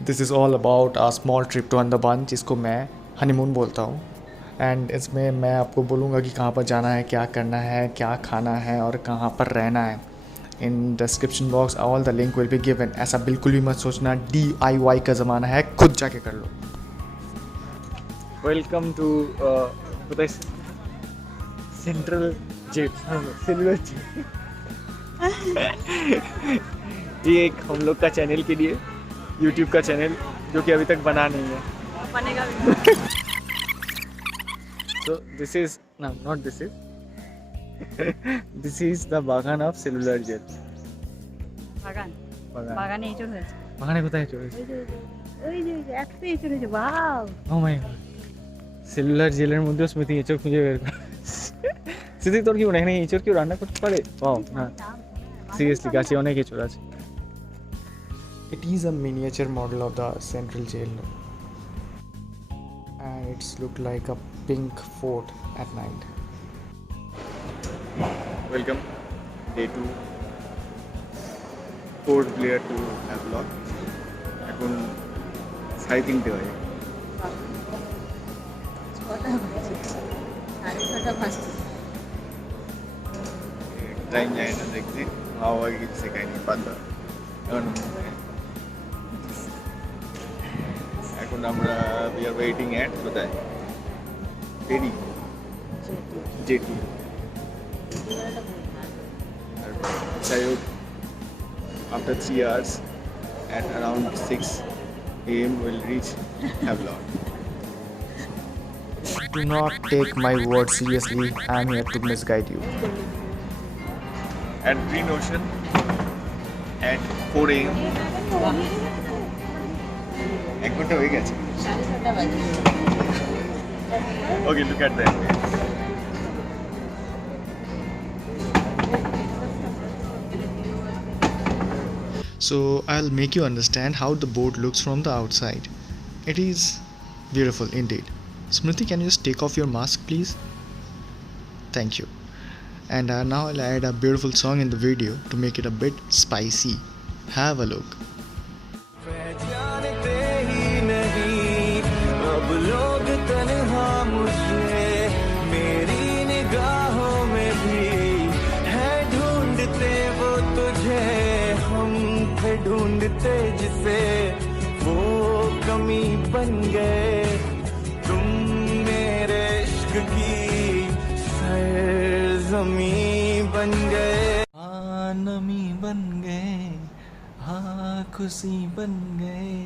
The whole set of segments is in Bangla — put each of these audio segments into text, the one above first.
This is all about a small trip to Andaman, जिसको मैं हनीमून बोलता हूँ। एंड इसमें मैं आपको बोलूँगा कि कहाँ पर जाना है, क्या करना है, क्या खाना है और कहाँ पर रहना है। In description box all the link will be given. ऐसा बिल्कुल भी मत सोचना DIY का ज़माना है, खुद जाके कर लो। Welcome to central jail, silver jail. ये एक हम लोग का चैनल के लिए, यूट्यूब का चैनल जो कि अभी तक बना नहीं है, बनेगा भी। so this is no not this is this is the বাগান of cellular jail। বাগান বাগান বাগানে এঁচড় হয়েছে। বাগানে কোথায় চলেছে? ওই যে এত এঁচড় হয়েছে, ওয়াও। ও মাই গড, সেলুলার জেলের মধ্যেও স্মৃতি এঁচড় খুঁজে বের করে। স্মৃতি তোর কি মনে হয় এখানে এঁচড় কেউ রান্না করতে পারে? ও হ্যাঁ, সিরিয়াসলি গাছে অনেক এঁচড় আছে। It is a miniature model of the central jail and it's look like a pink fort at night। Welcome day 2 Port Blair to Havelock। এখন 3:30 হয়। টাইম যায় না দেখতে, হাওয়া গেছে কাহিনি পাতা। এখন আমরা we are waiting at কোথায়? Ferry jetty. যাই হোক, after 3 hours at around 6 AM we'll reach Havelock। Do not take my word seriously, I am here to misguide you। At Green Ocean at 4 AM। এক ঘন্টা হয়ে গেছে। Okay, look at that। So I'll make you understand how the boat looks from the outside. It is beautiful indeed। Smriti, can you just take off your mask please? Thank you। And now I'll add a beautiful song in the video to make it a bit spicy। Have a look। पहचानते ही नहीं अब लोग तन्हा मुझे, मेरी निगाहों में भी है ढूंढते वो तुझे, हम थे ढूंढते जिसे वो कमी बन गए, तुम मेरे इश्क की सरजमी बन गए, नमी बन गए, हाँ खुशी बन गए,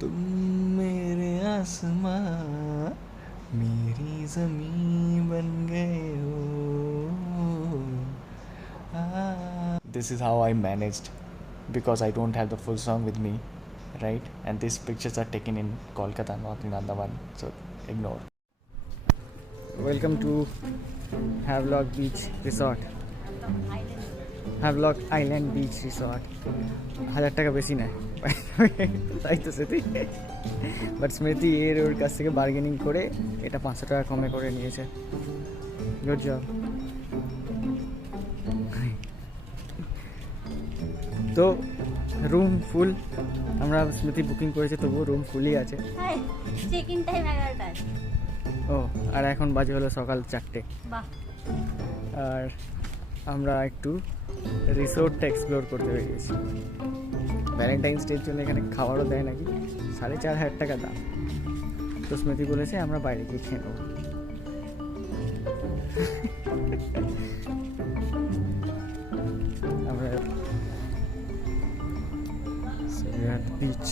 तुम मेरे आसमां मेरी ज़मीं बन गए हो। This is how I managed, because I don't have the full song with me, right? And these pictures are taken in Kolkata, not in Andaman, so ignore। Welcome to Havelock Beach Resort। Havelock island beach resort. 1000 টাকা বেশি নেয়, তাই তো স্মৃতি। বাট স্মৃতি ওর কাছ থেকে বার্গেনিং করে এটা 500 টাকা কমে করে নিয়েছে। Good job. তো রুম ফুল, আমরা স্মৃতি বুকিং করেছে তবুও রুম ফুলই আছে। চেক ইন টাইম 11টা। ও, আর এখন বাজে হলো সকাল 4টে। বাহ। আর আমরা একটু রিসোর্টটা এক্সপ্লোর করতে বেরিয়েছি। ভ্যালেন্টাইন্স ডের জন্য এখানে খাবারও দেয় নাকি, 4500 টাকা দাম। তো স্মৃতি বলেছে আমরা বাইরে গিয়ে খেয়ে নেবো। আমরা beach,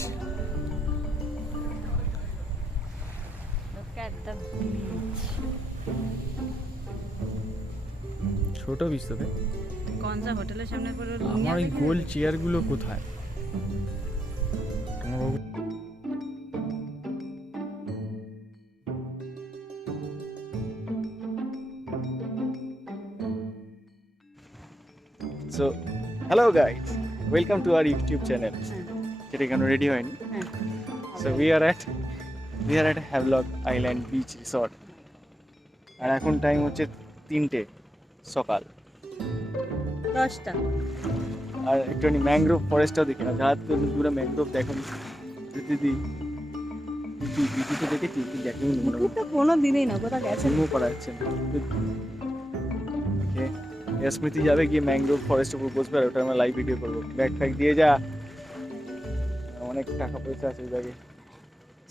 Look at the beach। ছোট বিচ তবে। कौन सा হোটেলের সামনে পড়ে? আমার ওই গোল চেয়ারগুলো কোথায়? So hello guys, welcome to our YouTube channel। যেটা কেন রেডি হয়নি। So we are at Havelock Island Beach Resort। আর এখন টাইম হচ্ছে 3টে সকাল। 10টা। আর একটুখানি ম্যানগ্রোভ ফরেস্টটাও দেখি না, যারা পুরো ম্যানগ্রোভ দেখুন দিদি দিদিকে দেখেছি কি দেখেনি মনে তো কোনো দিনই না কোথাও গেছে জন্ম করা যাচ্ছে না ওকে স্মৃতি যাবে গিয়ে ম্যাঙ্গ্রোভ ফরেস্টের উপর বসবে আর ওটা আমরা লাইভ ভিডিও করবো ব্যাগ ফ্যাগ দিয়ে যা অনেক টাকা পয়সা আছে ওই ব্যাগে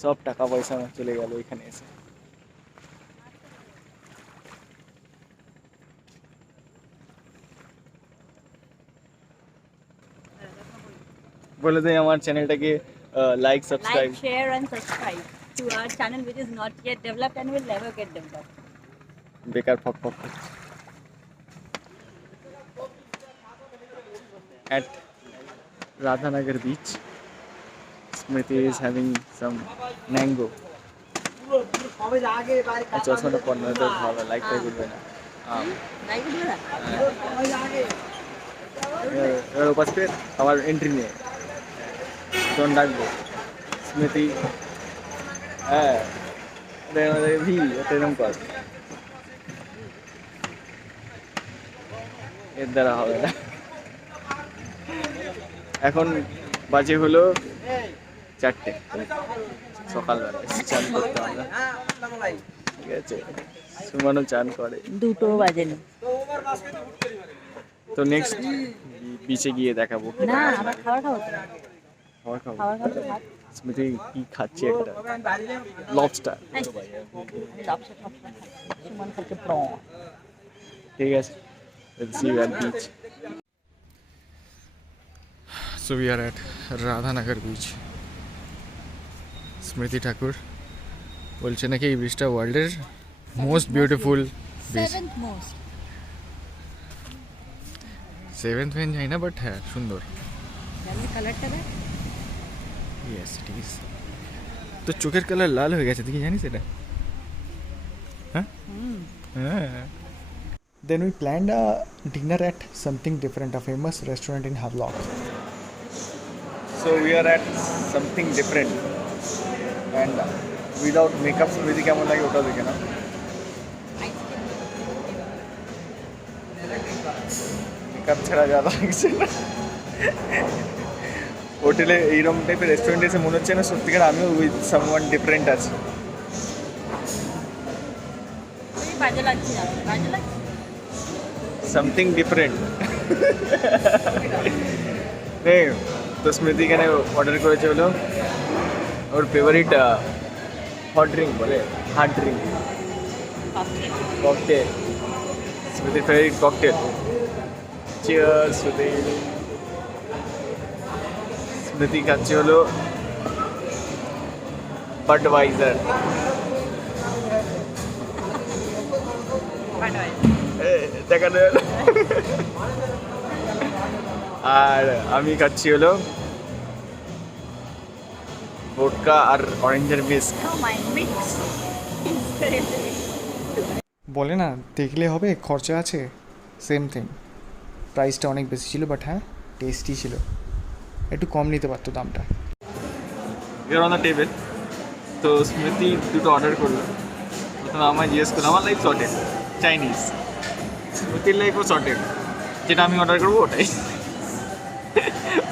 সব টাকা পয়সা আমার চলে গেল এখানে এসে বলে দেয় আমার চ্যানেলটাকে like subscribe like share and subscribe to our channel which is not yet developed and will never get developed বেকার ফক ফক at Radhanagar beach Smriti is having some mango চশমাটা পড়লে তো ভালো লাইক টাই করবে না like it না এবার ওপাশ থেকে আমার এন্ট্রি নিয়ে জন ডাকবো স্মৃতি হ্যাঁ ভি এরকম কর এর দ্বারা হবে না এখন বাজে হলো 4টে সকালবেলা চান করতে আমরা ঠিক আছে সুমানও চান করে 2টো বাজেনি তো নেক্সট বিচে গিয়ে দেখাবো না আবার খাওয়া খাবো তো। খাবার খাবো খাওয়া খাবো ভাত স্মৃতি কি খাচ্ছে একটা লবস্টার লবস্টার সুমন খাচ্ছে প্রন ঠিক আছে let's see you at beach So we are at Radhanagar beach. স্মৃতি ঠাকুর বলছে নাকি এই বিচটা ওয়ার্ল্ডের most beautiful beach 7th most seventh মেন যাই না বাট হ্যাঁ সুন্দর জানি কালারটা দেখ ইয়েস ইট ইজ তো চোখের কালার লাল হয়ে গেছে তুই কি জানিস এটা হ্যাঁ হ্যাঁ Then we planned a dinner at something different, a famous restaurant in Havelock. so we are at something different and without makeup স্মৃতি কেমন লাগে ওটা দেখে না মেকআপ ছাড়া যা লাগছে না হোটেলে এইরকম টাইপের রেস্টুরেন্টে এসে মনে হচ্ছে না সত্যিকার আমিও উইথ সামওয়ান ডিফারেন্ট আছি বাজে লাগছে না বাজে লাগছে সামথিং ডিফারেন্ট তো স্মৃতি এখানে অর্ডার করেছে হলো ওর ফেভারিট হট ড্রিঙ্ক বলে হার্ড ড্রিঙ্ক ককটেল স্মৃতির ফেভারিট ককটেল চিয়ার্স স্মৃতি স্মৃতি খাচ্ছে হলো বাডওয়াইজার দেখানো হলো আর আমি খাচ্ছি হলো ভোডকা আর অরেঞ্জের বিস্ক Oh my mix বলে না দেখলে হবে খরচা আছে সেম থিং প্রাইসটা অনেক বেশি ছিল বাট হ্যাঁ টেস্টি ছিল একটু কম নিতে পারতো দামটা ইউর অন দ্য টেবিল তো স্মৃতি দুটো অর্ডার করলো প্রথমে আমায় জিজ্ঞেস করলো আমার লাইফ শর্টেড চাইনিজ স্মৃতির লাইফও শর্টেড যেটা আমি অর্ডার করবো ওটাই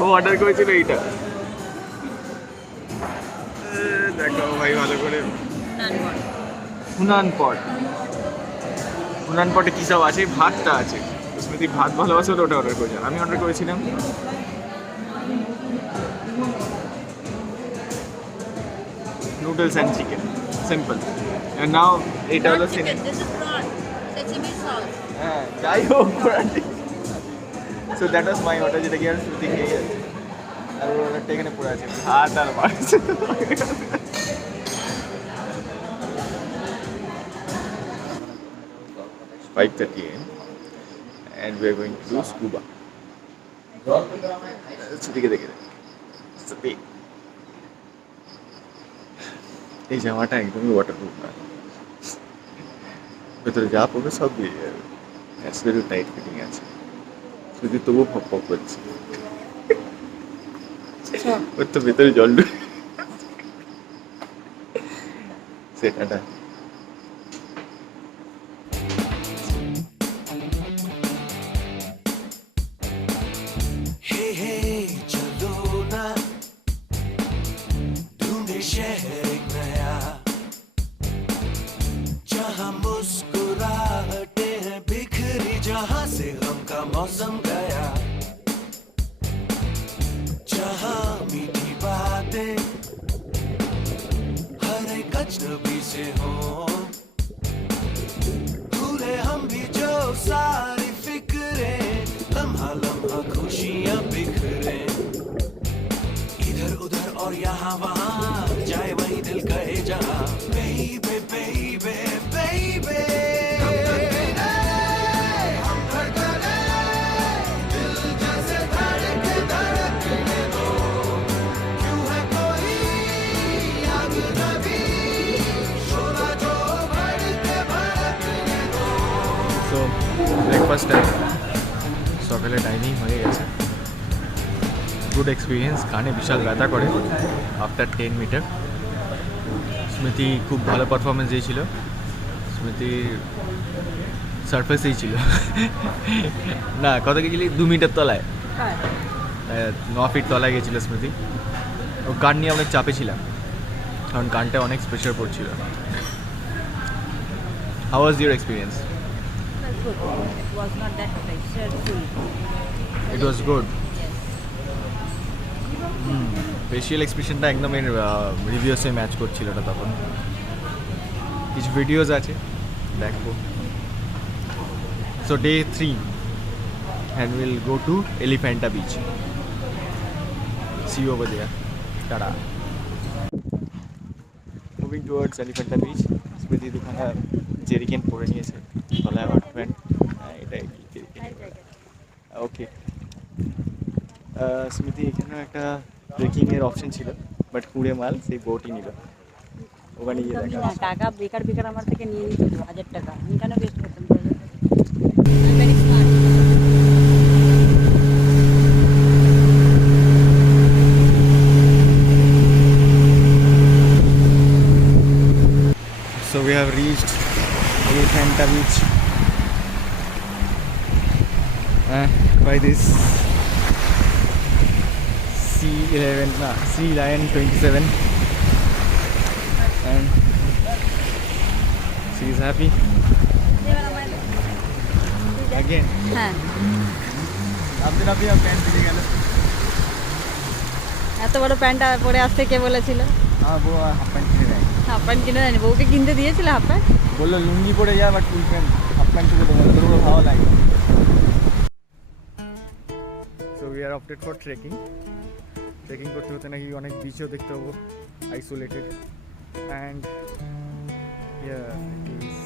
ও অর্ডার করেছিল এইটা দেখো ভাই ভালো করে হুনান পট হুনান পটে কী সব আছে ভাতটা আছে তো স্মৃতি ভাত ভালোবাসে বলে ওটা অর্ডার করেছে আমি অর্ডার করেছিলাম নুডলস অ্যান্ড চিকেন সিম্পল নাও এটা হলো chicken this is prawn sesame sauce হ্যাঁ যাই হোক so that was my order যেটা কি আর স্মৃতি খেয়ে গেছে আর ওর অর্ডারটা এখানে পড়ে আছে ভাত আর মাছ 5:30 AM and we are going to do scuba. স্মৃতিকে দেখে স্মৃতি এই জামাটা একদমই ওয়াটারপ্রুফ না ভেতরে যা পড়বে সব বেরিয়ে যাবে একটু টাইট ফিটিং আছে স্মৃতি তবুও ফক ফক করছে ওর তো ভেতরে জল ঢুকে সেটাটা ढूंढे शहर एक नया, जहां मुस्कुराहटे हैं बिखरी, जहां से गम का मौसम गया, जहां मीठी बातें हर एक अजनबी से हो, भूले हम भी जो सारी फिक्रें, लम्हा लम्हा खुशियां बिखरे, इधर उधर और यहाँ वहाँ, जाए वही दिल कहे जहाँ, baby baby baby, हम धड़कने, दिल जैसे धड़के धड़कने दो, क्यों है कोई अजनबी, शोला जो भड़के भड़कने दो। সো ব্রেকফাস্ট টাইম, সকালে টাইমিং হয়ে গেছে। গুড এক্সপিরিয়েন্স, কানে বিশাল ব্যথা করে আফটার 10 মিটার। স্মৃতি খুব ভালো পারফরমেন্স দিয়েছিল, স্মৃতির সারফেসেই ছিল না, কত গেছিলি 2 মিটার তলায়, 9 ফিট তলায় গেছিলো স্মৃতি। ও গান নিয়ে অনেক চাপে ছিলাম, কারণ গানটা অনেক প্রেশার পড়ছিল। How was your experience? It was good. It was not that pressureful. It was good. Facial এক্সপ্রেশনটা একদম এর রিভিউসে ম্যাচ করছিল ওটা। তখন কিছু ভিডিওস আছে, দেখবো। So day 3 and we'll go to Elephanta Beach. See you over there. Tada. Moving towards Elephanta Beach. স্মৃতি দুখানা জেরিকেন পরে নিয়েছে, তলায় হট প্যান্ট, এটাই ওকে। স্মৃতি এখানেও একটা ট্রেকিংয়ের অপশন ছিল, বাট কুড়ে মাল সেই বোটই নিল, ওখানে গিয়ে দেখা। না, টাকা বেকার বেকার আমার থেকে নিয়ে নিত 1000 টাকা, আমি কেন ওয়েস্ট করতাম? Very smart. So we have reached Elephanta Beach by this Sea Lion 27, and she is happy again. হ্যাঁ, আপনি প্যান্ট দিয়ে গেল। এত বড় প্যান্ট পরে আসতে কে বলেছিল? আমার বউ হাফ প্যান্ট কিনে দেয়। হাফ প্যান্ট কিনে দেয়নি, বউকে কিনতে দিয়েছিল হাফ প্যান্ট। বললো লুঙ্গি পরে যা, but full pant half pant তুলে দেবো, তোর ভালো লাগে। So we are opted for trekking. Trekking করতে হতে নাকি অনেক বিচও দেখতে পাবো, isolated, and here it is.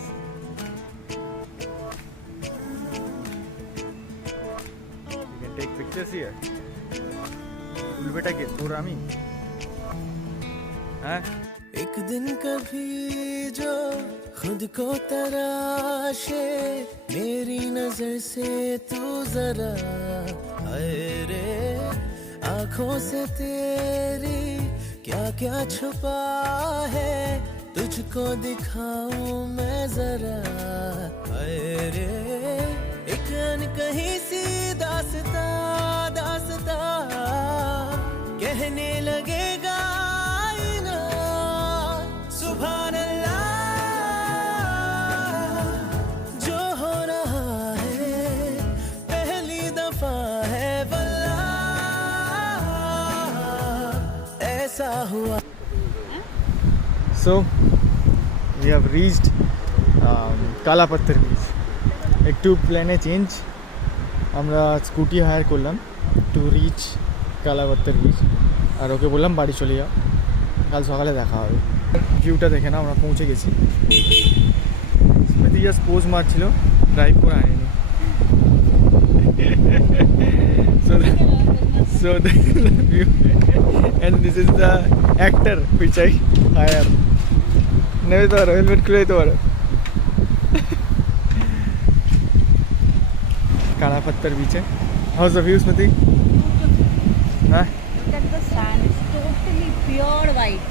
You can take pictures here. উল্বেটা কে, তোর আমি? হ্যাঁ, एक दिन कभी जो खुद को तराशे, मेरी नजर से तू जरा, हाय रे आंखों से तेरी क्या क्या छुपा है, तुझको दिखाऊं मैं जरा, हाय रे एक अनकही सी दास्तां दास्तां कहने लगेगा सुभान अल्लाह, जो हो रहा है पहली दफा है वल्लाह, ऐसा हुआ। So we have reached কালা পাত্থর বিচ। একটু প্ল্যানে চেঞ্জ, আমরা স্কুটি হায়ার করলাম টু রিচ কালা পাত্থর বিচ, আর ওকে বললাম বাড়ি চলে যাও, কাল সকালে দেখা হবে। ভিউটা দেখে না, আমরা পৌঁছে গেছি। স্মৃতি জাস্ট পোজ মারছিল, ড্রাইভ করে আনেনি। So this is the view, and this is the actor which I hire. নেবে তো পারো, হেলমেট খুলে দিতে পারো। কালা পাত্থর বিচে। How's the view, Smriti? হ্যাঁ, Look at the sand, it's totally pure white.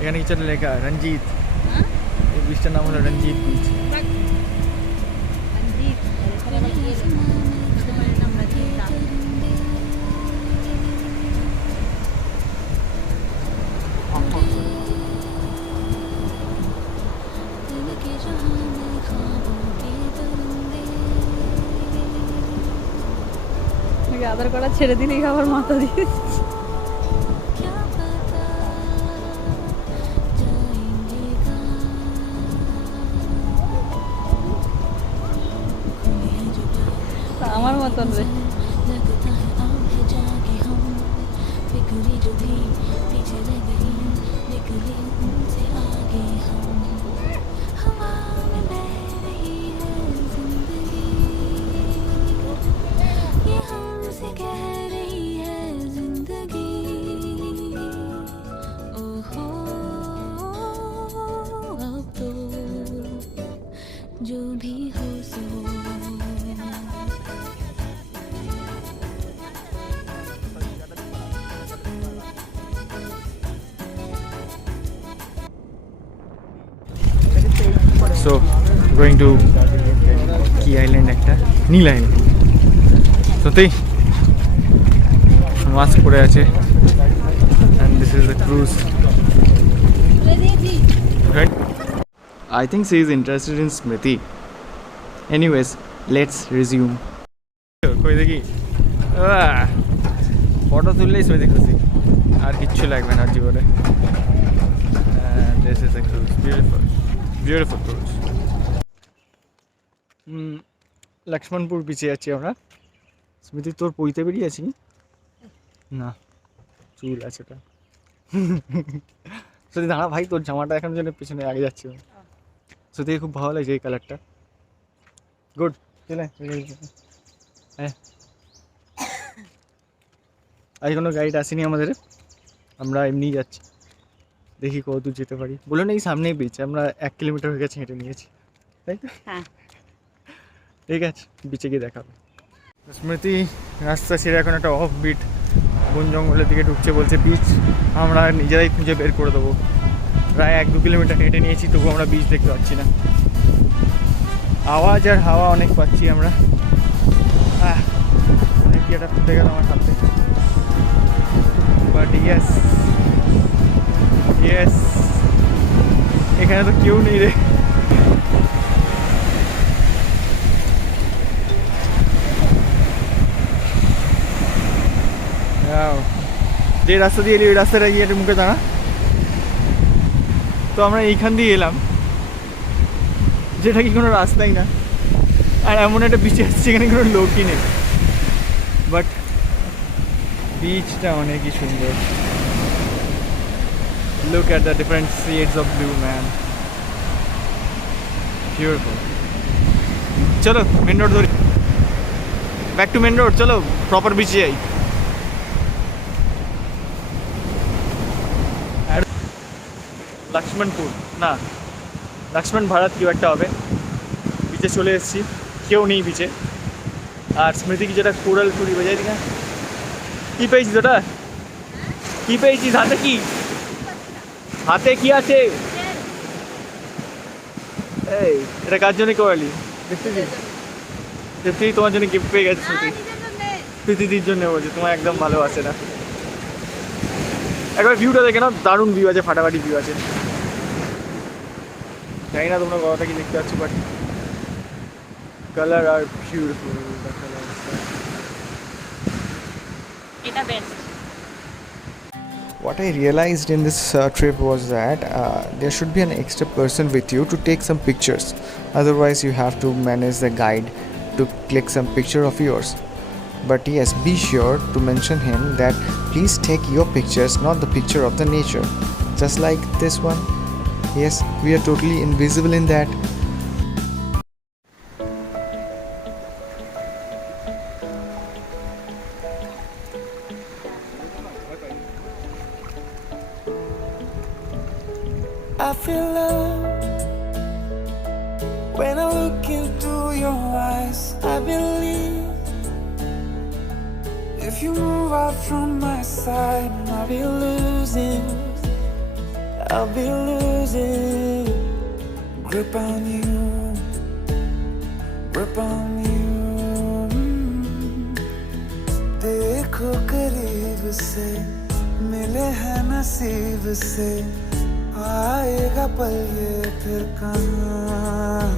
এখানে কিছু লেখা রঞ্জিত, হ্যাঁ, এই বিচটার নাম হলো রঞ্জিত বিচ। রঞ্জিত, এখানে আবার কি আছে? তোমার নাম রঞ্জিত। আদর করা ছেড়ে দিলেই আবার মাথা দিয়ে আমার মতন রে। जो भी हो सो So going to Key Island একটা নীল আইল্যান্ড সত্যি মাস্ক পরে আছে and this is the cruise right I think she is interested in Smriti anyways let's resume কই দেখি ফটো তুললেই স্মৃতি খুশি আর কিচ্ছু লাগবে না জীবনে and this is a cruise beautiful cruise Lakshmanpur বিচে আছি আমরা স্মৃতি তোর পইতে বেরিয়েছি না চুল আছে এটা সত্যি দাঁড়া ভাই তোর জামাটা এখন যেন পেছনে আগে যাচ্ছে সত্যি খুব ভালো লাগছে এই কালারটা গুড চলে হ্যাঁ আজ কোনো গাইড আসেনি আমাদের আমরা এমনিই যাচ্ছি দেখি কত দূর যেতে পারি বলো না এই সামনেই বিচ আমরা 1 কিলোমিটার হয়ে গেছে হেঁটে নিয়েছি তাই তো হ্যাঁ ঠিক আছে বিচে গিয়ে দেখাবো স্মৃতি রাস্তা ছেড়ে এখন একটা অফ বিট বন জঙ্গলের দিকে ঢুকছে বলছে বিচ আমরা নিজেরাই খুঁজে বের করে দেবো প্রায় 1-2 কিলোমিটার হেঁটে নিয়েছি তবু আমরা বিচ দেখতে পাচ্ছি না আওয়াজ আর হাওয়া অনেক পাচ্ছি আমরা অনেক কি একটা ফুটে গেল আমার হাতে বাট ইয়েস এখানে তো কেউ নেই রে যে রাস্তা দিয়ে এলি ওই রাস্তাটা গিয়ে একটা মুখে দাঁড়া তো আমরা এইখান দিয়ে এলাম যেটা কি কোনো রাস্তাই না আর এমন একটা বিচে আসছে এখানে কোনো লোকই নেই বাট বিচটা অনেকই সুন্দর look at the different shades of blue man beautiful চলো মেন রোড ধরি ব্যাক টু মেন রোড চলো প্রপার বিচে যাই লক্ষ্মণপুর না লক্ষ্মণ ভারত কেউ একটা হবে বিচে চলে এসেছি কেউ নেই বিচে আর স্মৃতি কি যেটা কোরাল টুরি বাজাই দিকে কি পেয়েছিস ওটা কি পেয়েছিস হাতে কি হাতে কি আছে এই এটা কার জন্য কোয়ালি দেখতেছি তোমার জন্য গিফট পেয়ে গেছে স্মৃতি স্মৃতির জন্য বলছে তোমার একদম ভালোবাসে না একবার ভিউটা দেখে না দারুণ ভিউ আছে ফাটাফাটি ভিউ আছে জানি না তোমরা গলাটা কি দেখতে পাচ্ছ বাট কালার আর বিউটিফুল এটা best What I realized in this trip was that there should be an extra person with you to take some pictures. Otherwise, you have to manage the guide to click some picture of yours. But yes, be sure to mention him that please take your pictures, not the picture of the nature. Just like this one. Yes, we are totally invisible in that. I feel love when I look into your eyes. I believe if you move out from my side, I'll be losing grip on you. देखो करीब से मिले हैं नसीब से आएगा पल ये फिर कहाँ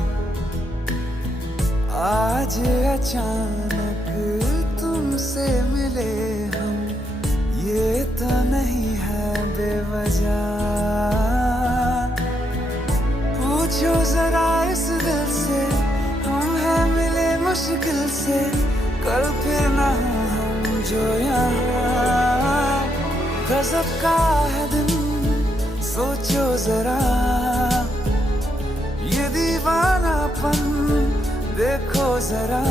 आज अचानक तुम से मिले हम, ये तो नहीं है बेवजह। पूछो जरा इस दिल से, हम हैं मिले मुश्किल से, कल फिर ना हो हम जो यहाँ। गजब का है दिन, सोचो जरा, ये दीवानापन देखो जरा।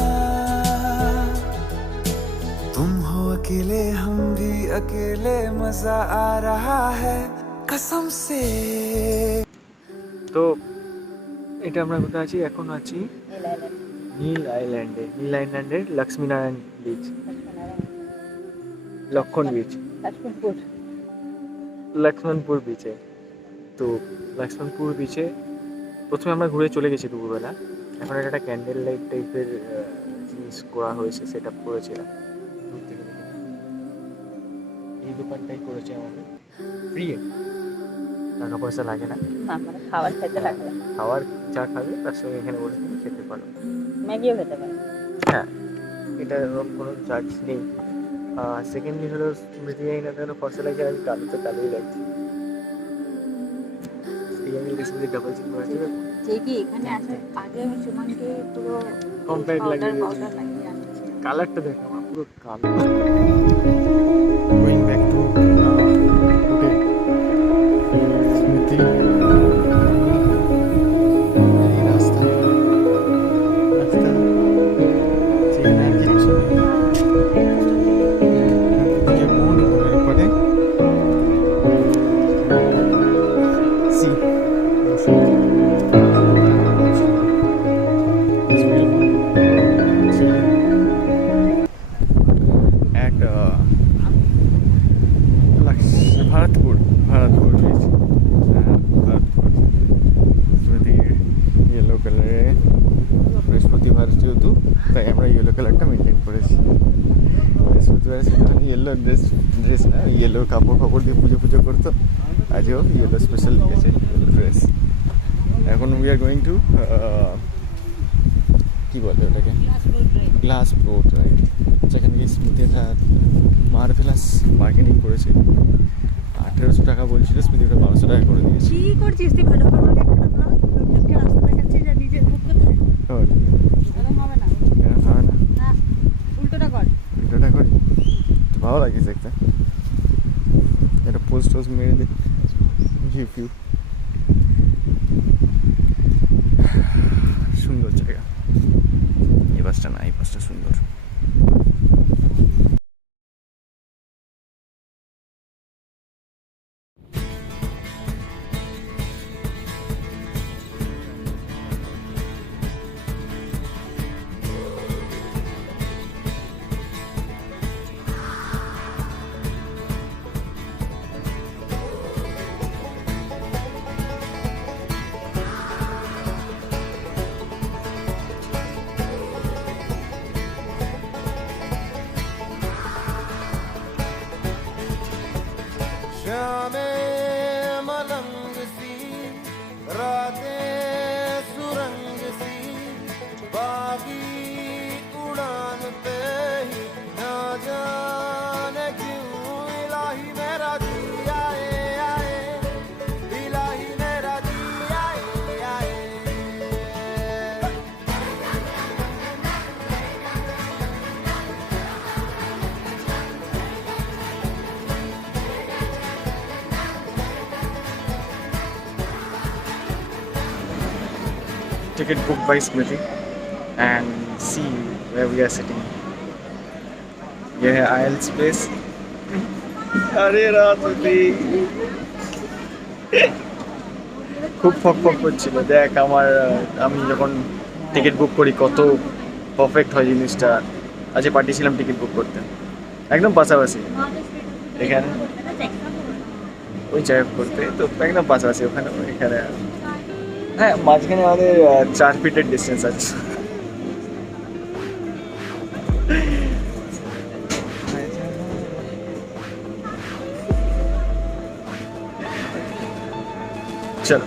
तुम हो अकेले हम भी अकेले, मजा आ रहा है कसम से। তো এটা আমরা কোথায় আছি? এখন আছি নীল আইল্যান্ডের লক্ষ্মীনারায়ণ বিচ, লক্ষ্মণপুর বিচে। তো লক্ষ্মণপুর বিচে প্রথমে আমরা ঘুরে চলে গেছি দুপুরবেলা। এখন একটা ক্যান্ডেল লাইট টাইপের জিনিস করা হয়েছে, সেট আপ করেছিলাম দূর থেকে দেখে। এই দোকানটাই করেছে আমাদের ফ্রি, টাকা পয়সা লাগে না, মানে খাবার খেতে লাগবে, খাবার যা খাবে তার সঙ্গে এখানে বসে তুমি খেতে পারো। ম্যাগিও খেতে পারে। হ্যাঁ, এটা কোনো চার্জ নেই। সেকেন্ডলি হলো স্মৃতি জানি না কেন ফসল লাগে, আমি কালো তো কালোই লাগছে। স্মৃতি ডাবল চিন করেছে যে কি এখানে আছে, আগে আমি সুমনকে পুরো কম্প্যাক্ট লাগিয়ে পাউডার লাগিয়ে আনছি। কালারটা দেখো আমার পুরো কালো। গোয়িং ব্যাক টু হোটেল স্মৃতি। এই রাস্তা চেনার কিছু পরে সি and Bharatpur beach, Bharatpur স্মৃতির ইয়েলো কালারে, বৃহস্পতিবার যেহেতু তাই আমরা ইয়েলো কালারটা মেনটেন করেছি। বৃহস্পতিবার সেখানে ইয়েলো ড্রেস না, ইয়েলো কাপড় দিয়ে পুজো করতো, আজও ইয়েলো স্পেশাল দিয়েছে ড্রেস। এখন উই আর গোয়িং টু কী বলে ওটাকে, গ্লাস বোট রাইড, যেখানে গিয়ে স্মৃতি একটা মার্ভেলাস বার্গেনিং করেছে। 1800 টাকা বলছিল, স্মৃতি ওটা 1200 টাকা করে দিয়েছে। কি করছিস তুই? ভালো করে আমাকে একটা বল, লোকজনকে রাস্তা দেখাচ্ছিস আর নিজের মুখ কোথায়? এরকম হবে না, এরকম হবে না, হ্যাঁ উল্টোটা কর। ভিডিওটা করি তো ভালো লাগছে দেখতে। একটা পোস্ট মেরে দে, ভিউ সুন্দর জায়গা। এই বাসটা না, এই বাসটা সুন্দর। शामे मलंग सी, रातें सुरंग सी, बागी उड़ान पे ही ना जाने क्यों इलाही मेरा जी आए आए, इलाही मेरा जी आए आए। Ticket booked by Smriti and see where we are sitting. ये है आयल्स प्लेस। अरे रात होती খুব ফক করছিল। দেখ আমি যখন টিকিট বুক করি কত পারফেক্ট হয় জিনিসটা। আজকে পাঠিয়েছিলাম টিকিট বুক করতে, একদম পাশাপাশি এখানে ওই জায়গা করতে, তো একদম পাশাপাশি ওখানে এখানে। হ্যাঁ, মাঝখানে আমাদের 4 ফিটের ডিস্টেন্স আছে। চলো।